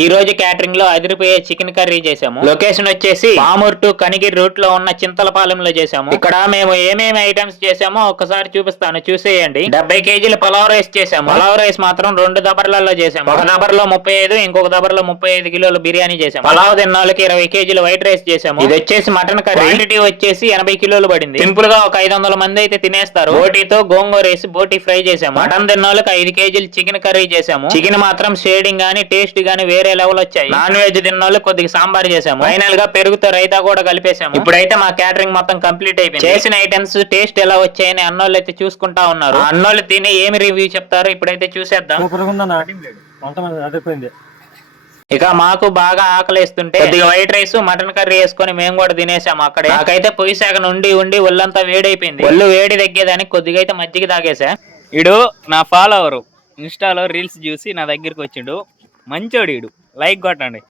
ఈ రోజు క్యాటరింగ్ లో అదిరిపోయే చికెన్ కర్రీ చేసాము. లొకేషన్ వచ్చేసి పామూర్ టు కనిగిరి రూట్ లో ఉన్న చింతలపాలెంలో చేసాము. ఇక్కడ మేము ఏమేమి ఐటమ్స్ చేసామో ఒకసారి చూపిస్తాను, చూసేయండి. 70 కేజీల పలావ్ రైస్ చేసాము. పలావ్ రైస్ మాత్రం 2 దబర్లలో చేసాము. ఒక దబర్లో 35, ఇంకొక దబర్లో 35 కిలోల బిర్యానీ చేసాము. పలావ్ తిన్నోళ్ళకి 20 కేజీల వైట్ రైస్ చేసాము. ఇది వచ్చేసి మటన్ కర్రీ. క్వాంటిటీ వచ్చేసి 80 కిలోలు పడింది. సింపుల్ గా ఒక 500 మంది అయితే తినేస్తారు. బోటీతో గోంగూర వేసి బోటీ ఫ్రై చేసాము. మటన్ తిన్నోళ్ళకి 5 కేజీలు చికెన్ కర్రీ చేసాము. చికెన్ మాత్రం షేడింగ్ గానీ టేస్ట్ గానీ వేరే లెవెల్ వచ్చాయి. నాన్ వెజ్ తిన్నోళ్ళు కొద్దిగా సాంబార్ చేసాము. ఫైనల్ గా పెరుగుతో రైతా కూడా కలిపేసాము. ఇప్పుడైతే మా క్యాటరింగ్ మొత్తం కంప్లీట్ అయిపోయింది. చేసిన ఐటమ్స్ టేస్ట్ ఎలా వచ్చాయని అన్నోళ్ళు అయితే చూసుకుంటా ఉన్నారు. అన్నోళ్ళు తిని ఏమి రివ్యూ చెప్తారు ఇప్పుడైతే చూసేద్దాం. ఇక మాకు బాగా ఆకలిస్తుంటే కొద్దిగా వైట్ రైస్ మటన్ కర్రీ వేసుకొని మేము కూడా తినేసాము అక్కడే. నాకైతే పొయ్యి శాఖ ఉండి ఒళ్ళంతా వేడైపోయింది. ఒళ్ళు వేడి తగ్గేదానికి కొద్దిగా అయితే మజ్జిగ తాగేసా. ఇడు నా ఫాలోవరు, ఇన్స్టాలో రీల్స్ చూసి నా దగ్గరికి వచ్చిండు. మంచోడు, లైక్ కొట్టండి.